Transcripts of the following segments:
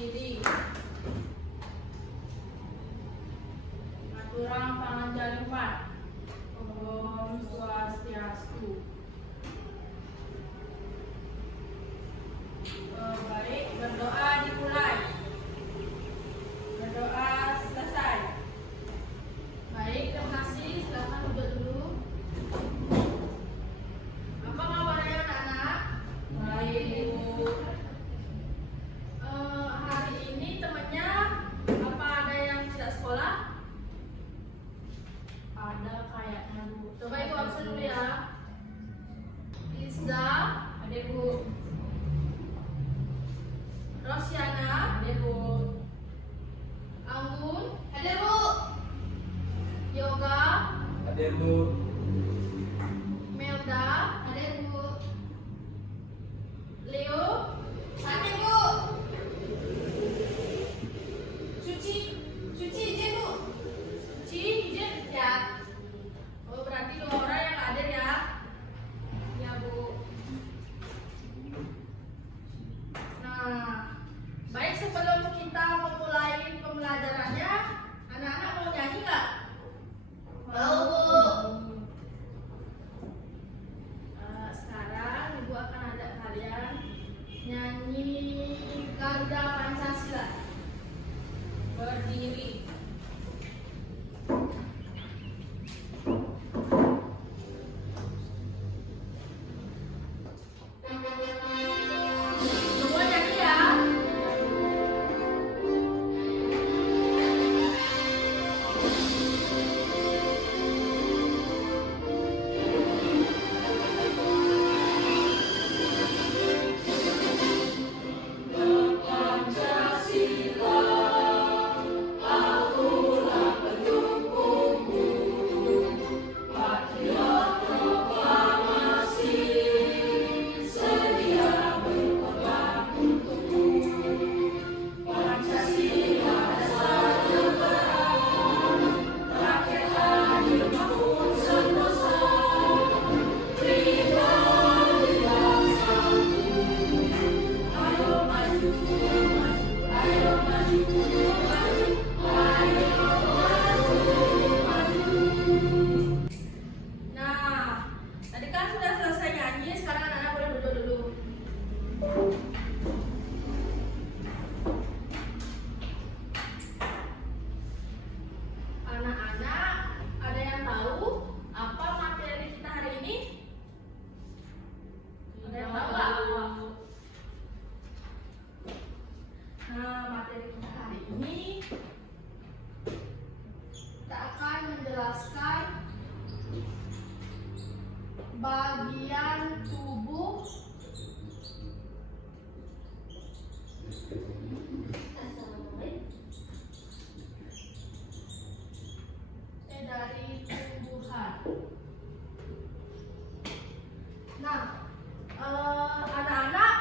berdiri. Aturan panganjalimat. Om Swastiastu. Baik, berdoa dimulai. Berdoa selesai. Baik, terima kasih. Silakan duduk dulu. Apa kabarnya anak-anak? Baik, Bu. Hari ini temannya apa ada yang tidak sekolah? Ada kayaknya, Bu. Coba Ibu absen dulu ya. Lisa, ada Bu. Rosiana, ada Bu. Anggun, ada Bu. Yoga, Ada Bu. Melda, ada Bu. Leo, ada Bu. Suci, Suci izin Bu. Suci izin ya. Oh berarti 2 orang yang hadir ya. Ya Bu. Nah, baik sebelum kita memulai pembelajarannya, anak-anak mau nyanyi nggak? Mau Bu. Sekarang Ibu akan ajak kalian nyanyi Garda Pancasila. Berdiri. Semua nyanyi ya. Nah, tadi kan sudah selesai nyanyi, sekarang anak-anak boleh duduk dulu. Anak-anak, ada yang tahu apa materi kita hari ini? Ada yang tahu nggak? Nah, materi kita hari ini kita akan menjelaskan bagian tubuh dari tumbuhan. Nah, anak-anak,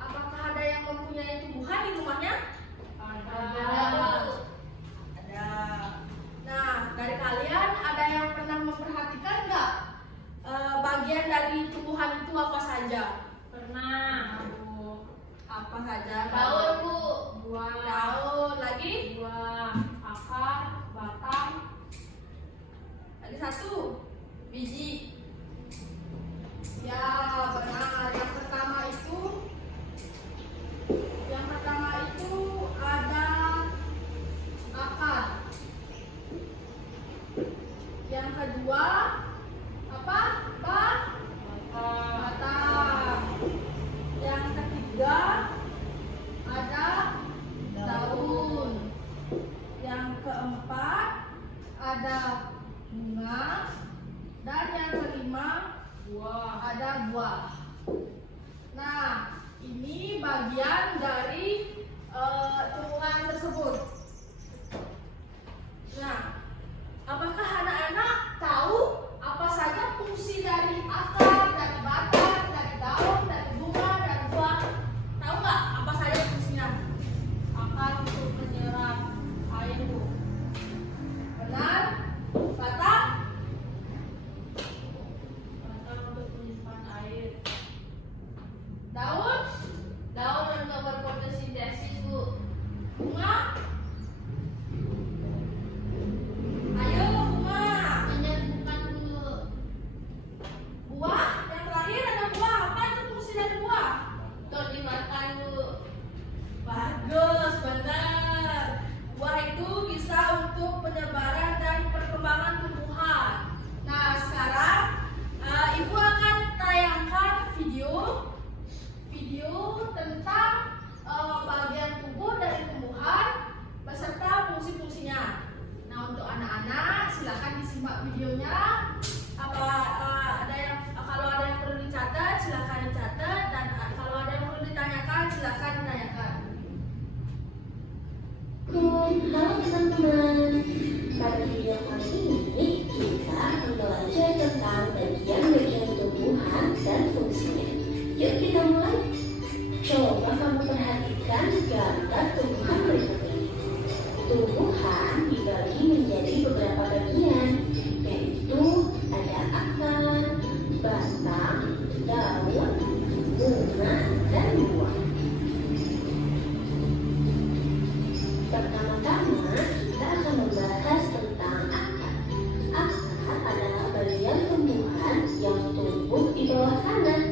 apakah ada yang mempunyai tumbuhan di rumahnya? Ada. Nah, dari kalian ada yang pernah memperhatikan nggak bagian dari tumbuhan itu apa saja? Pernah, Bu. Apa saja? Daun, Bu. Buah. Daun, lagi? Buah. Akar, batang. Lagi satu, biji. Ya, benar. Yang pertama itu ada akar. Yang kedua apa? Batang. Yang ketiga ada daun. Yang keempat ada bunga. Dan yang kelima ada buah. Nah, ini bagian dari tumbuhan tersebut. Nah, apakah anak-anak tahu apa saja fungsi dari akar, dari batang, dari daun, dari bunga, dari buah? Tahu nggak apa saja fungsinya? Akar untuk menyerap air, Bu. Benar? Batang? Batang untuk menyimpan air. Daun? Daun untuk berfotosintesis, Bu. menyebarkan Bu. Bagus, benar. Buah itu bisa untuk penyebaran dan perkembangan tumbuhan. Nah, sekarang Ibu akan tayangkan video tentang bagian tubuh dari tumbuhan beserta fungsi-fungsinya. Nah, untuk anak-anak silakan disimak videonya. Kalau ada yang perlu dicatat silakan dicatat, dan kalau ada yang perlu ditanyakan silakan ditanyakan. Halo teman-teman, pada video kali ini kita akan belajar tentang bagian-bagian tumbuhan dan fungsinya. Yuk kita mulai. Coba kamu perhatikan gambar tumbuhan berikut ini. Tumbuhan dibagi menjadi beberapa bagian, yaitu ada akar, batang, daun, bunga, dan buah. Pertama-tama kita akan membahas tentang akar. Akar adalah bagian tumbuhan yang tumbuh di bawah tanah.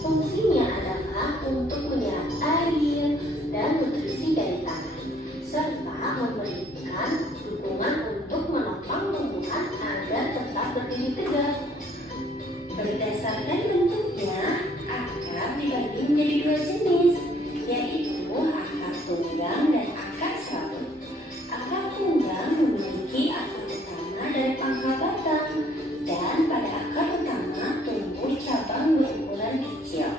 Fungsinya adalah untuk menyerap air dan nutrisi dari tanah, serta memberikan dukungan untuk menopang tumbuhan agar tetap berdiri tegak. Berdasarkan bentuknya, akar dibagi menjadi dua jenis, yaitu akar tunggang dan akar serabut. Akar tunggang memiliki akar utama dari pangkal batang, dan pada akar utama tumbuh cabang berukuran kecil.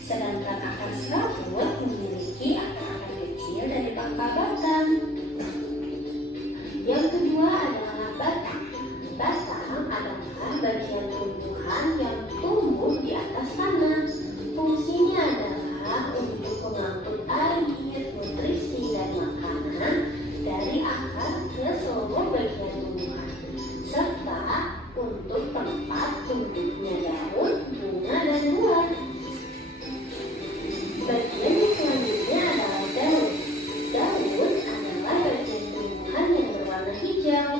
Sedangkan akar serabut memiliki akar-akar kecil dari pangkal batang. Yang kedua adalah batang. Batang adalah bagian tumbuhan yang tumbuh di atas tanah. Fungsinya adalah untuk mengangkut air, nutrisi, dan makanan dari akar ke seluruh bagian tumbuhan, serta untuk tempat tumbuhnya daun, bunga, dan buah. Bagian yang selanjutnya adalah daun. Daun adalah bagian tumbuhan yang berwarna hijau.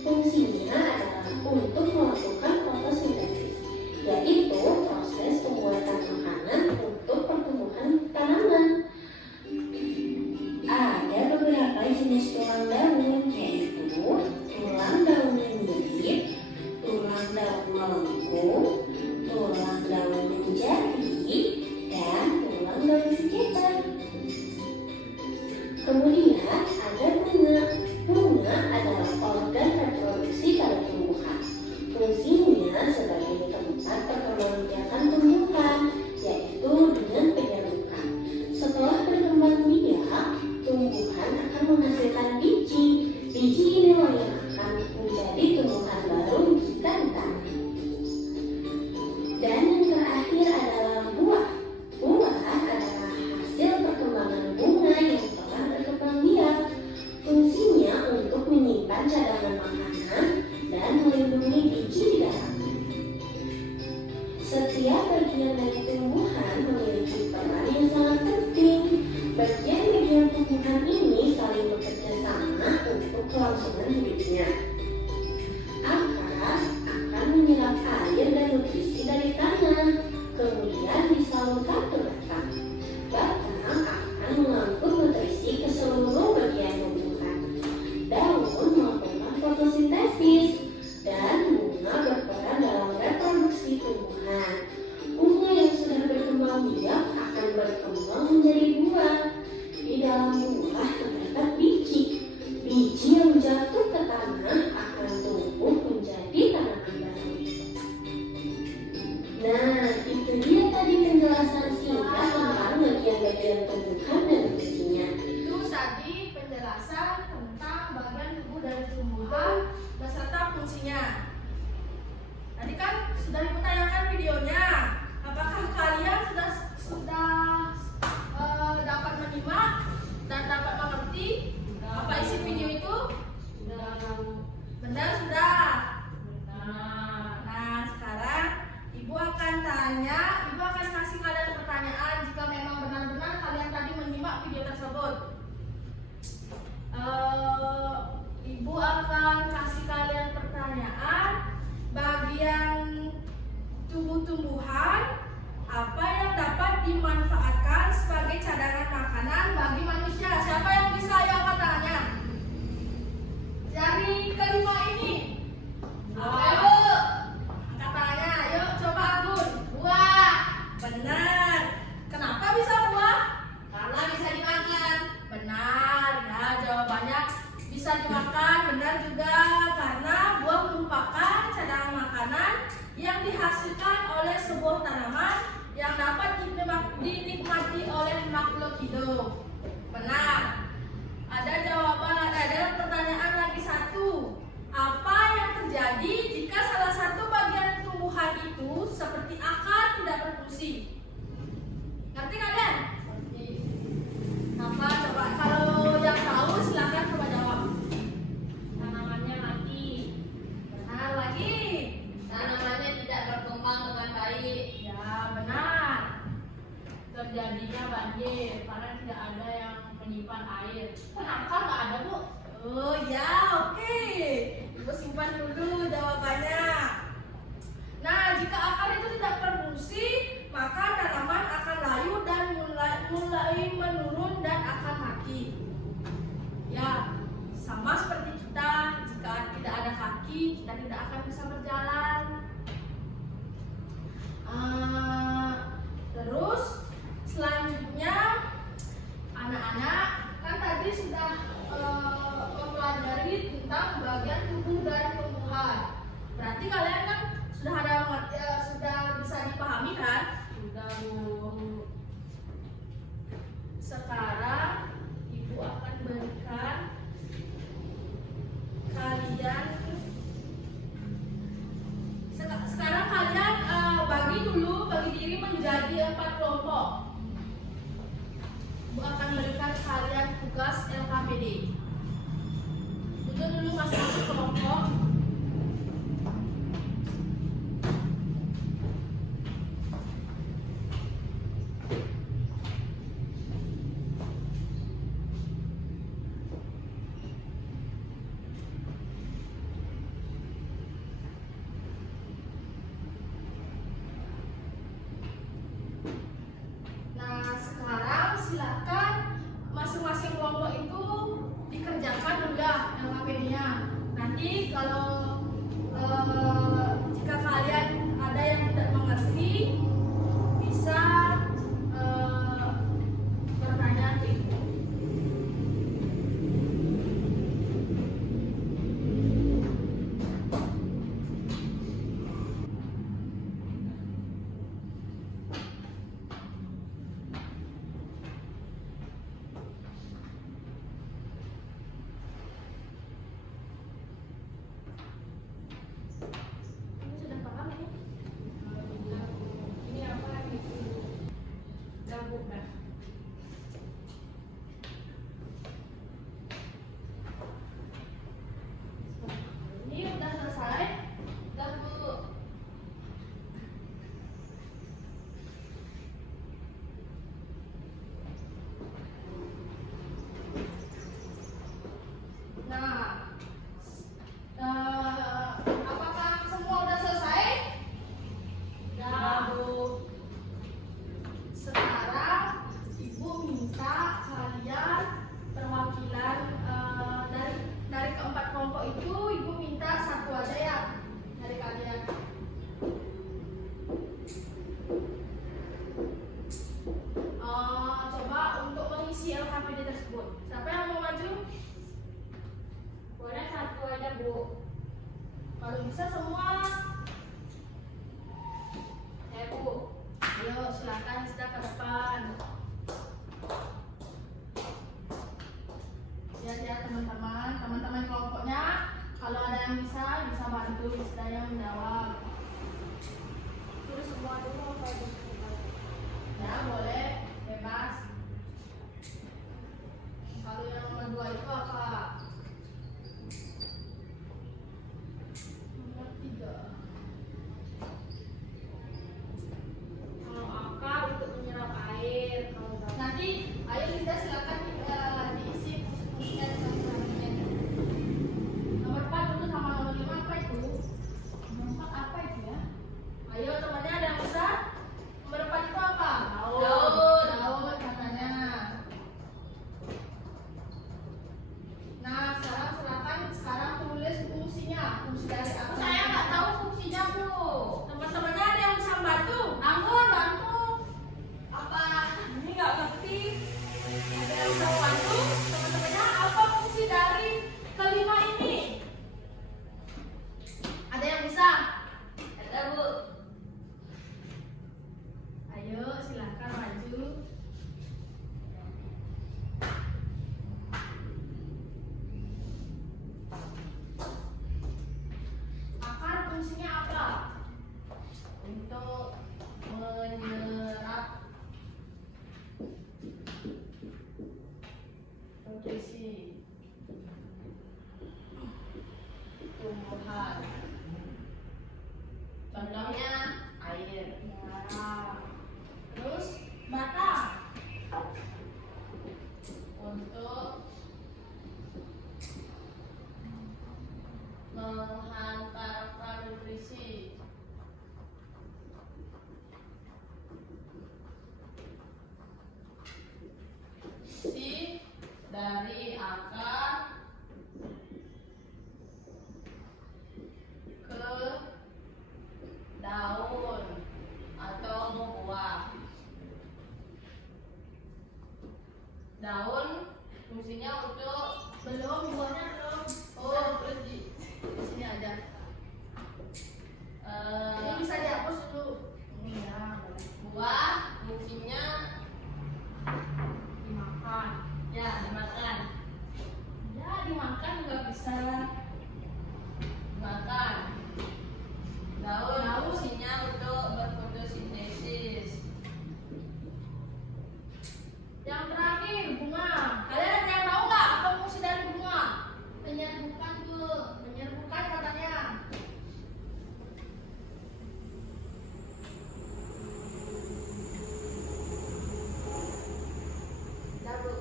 Fungsinya adalah untuk melakukan fotosintesis, yaitu proses pembuatan makanan untuk pertumbuhan tanaman. Ada beberapa jenis tulang daun, yaitu tulang daun lendir, tulang daun melengkung, tulang daun menjadi, dan tulang daun sekitar. Kemudian ada bunga. Bunga adalah organ reproduksi pada tumbuhan. Fungsinya sebagai tempat perkembangbiakan tumbuhan, yaitu dengan penyaluran. Setelah berkembang biak, tumbuhan akan menghasilkan biji. Biji inilah yang akan menjadi tumbuhan baru jika ditanam. Dan yang terakhir adalah buah. Buah adalah hasil perkembangan bunga yang telah berkembang biak. Fungsinya untuk menyimpan cadangan makanan dan melindungi biji di dalamnya. Setiap bagian dari tumbuhan memiliki peran yang sangat penting. Bagian-bagian tumbuhan ini saling bekerja sama untuk kelangsungan hidupnya. Akar akan menyerap air dan nutrisi dari tanah, kemudian disalurkan ke batang. Batang akan mengangkut nutrisi ke seluruh bagian tumbuhan. Daun melakukan fotosintesis, dan bunga berperan dalam reproduksi tumbuhan. Bunga yang sudah yang dapat dinikmati oleh makhluk hidup. Benar. Ada jawaban, ada pertanyaan lagi satu. Apa yang terjadi jika salah satu bagian tumbuhan itu seperti akar tidak berfungsi? Ngerti kalian? Ngerti. Apa coba? Kalau yang tahu silakan coba jawab. Tanamannya mati. Benar lagi. Tanamannya tidak berkembang dengan baik. Ya benar. Terjadinya banjir karena tidak ada yang menyimpan air. Kan akar nggak ada, Bu. Oh ya, oke. Ibu simpan dulu jawabannya. Nah, jika akar itu tidak berfungsi, maka tanaman akan layu dan mulai menurun dan akan mati. Ya, sama seperti kita, jika tidak ada kaki, kita tidak akan bisa berjalan. Terus, selanjutnya, anak-anak kan tadi sudah mempelajari tentang bagian tubuh dari tumbuhan. Berarti kalian kan sudah bisa dipahami kan? Sudah, Bu. Sekarang ibu akan berikan kalian. Sekarang kalian bagi diri menjadi 4 kelompok. Ibu akan berikan kalian tugas LKPD. Duduk dulu masing-masing kelompok. Nah, sekarang silakan masing-masing kelompok itu dikerjakan dulu ya LKPD-nya. Nanti kalau jika kalian ada yang tidak mengerti, bisa bertanya ke ibu. Ini sudah paham ini? Ini apa gitu? Udah, Bu. Udah. Ini udah selesai? Udah, Bu. Nah, apakah semua udah selesai? Udah, Bu. Sekarang ibu minta kalian perwakilan dari keempat kelompok itu, ibu minta satu aja ya dari kalian. Coba untuk mengisi LKPD tersebut. Siapa yang mau maju? Boleh satu aja, Bu. Kalau bisa semua. Ya, Bu. Ayo silakan kita ke depan. Ya teman-teman kelompoknya, kalau ada yang bisa bantu, bisa yang menjawab. Terus semua dulu apa aja? Ya boleh, bebas. Kalau yang nomor 2 itu apa? Nomor 3. Kalau akar untuk menyerap air, kalau Nanti ayo kita silakan diisi fungsi-fungsinya di dalam. Nomor 4 dulu sama nomor 5 apa itu? Nomor 4 apa itu ya? Ayo temannya ada yang bisa? silakan maju. Akar fungsinya apa? Untuk menyerap nutrisi tumbuhan. Contohnya air. Ya. Terus batang untuk menghantarkan nutrisi. Si dari akar ke daun atau buah. Daun fungsinya untuk belum, buahnya belum. Oh, terus di sini ada. Ini bisa dihapus dulu. Iya, boleh. Buah fungsinya dimakan. Ya, dimakan. Ya, dimakan juga bisa. Dimakan. Daun fungsinya untuk berfotosintesis. Yang terakhir, bunga. Kalian ada yang tahu nggak apa fungsi dari bunga? Menyerbukan, Bu. Menyerbukan katanya.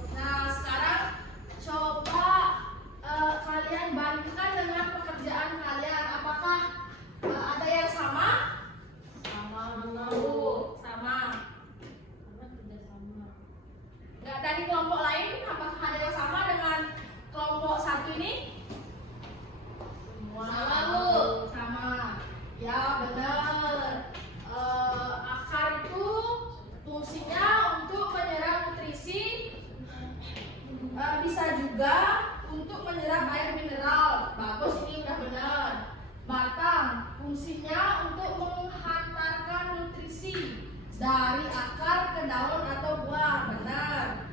Nah, sekarang coba kalian bandingkan dengan pekerjaan kalian. Apakah ada yang sama? Sama, Bu. Sama. Karena kerja sama. Nggak dari kelompok lain, apakah ada yang sama dengan kelompok satu ini? Semua. Sama, Bu. Sama. Ya, benar. Akar itu fungsinya untuk menyerap nutrisi. Bisa juga untuk menyerap air mineral. Bagus, ini udah benar. Batang fungsinya untuk menghantarkan nutrisi dari akar ke daun atau buah. Benar.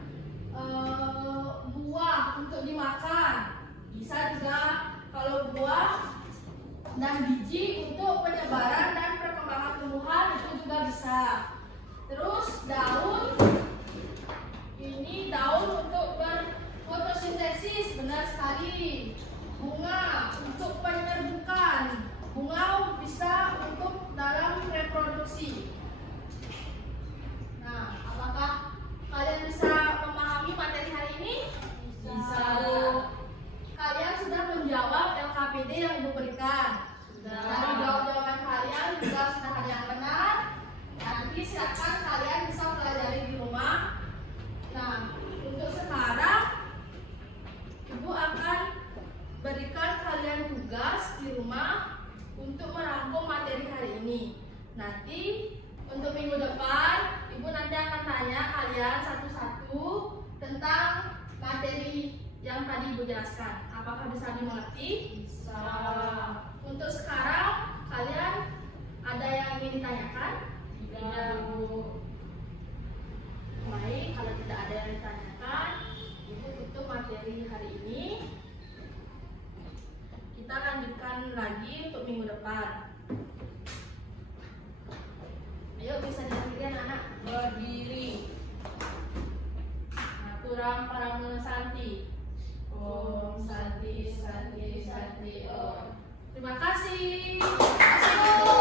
Buah untuk dimakan. Bisa juga kalau buah dan biji untuk penyebaran dan perkembangan tumbuhan, itu juga bisa. Terus daun, ini daun untuk berfotosintesis, benar sekali. Bunga untuk penyerbukan. Bunga bisa untuk dalam reproduksi. Nah, apakah kalian bisa memahami materi hari ini? Bisa. Kalian sudah menjawab LKPD yang Ibu berikan. Dari jawaban kalian juga sudah ada yang benar. Nanti silakan kalian bisa pelajari di rumah. Nah, untuk sekarang Ibu akan berikan kalian tugas di rumah untuk merangkum materi hari ini. Nanti untuk minggu depan Ibu nanti akan tanya kalian satu-satu tentang materi yang tadi Ibu jelaskan. Apakah bisa dimengerti? Bisa. Untuk sekarang kalian ada yang ingin ditanyakan? Tidak, Bu. Baik, kalau tidak ada yang ditanyakan, Ibu tutup materi hari ini. Kita lanjutkan lagi untuk minggu depan. Ayo, bisa berdiri anak-anak. Berdiri. Aturang Parang Santi. Om Santi Santi Santi Om. Terima kasih. Terima kasih, Bu.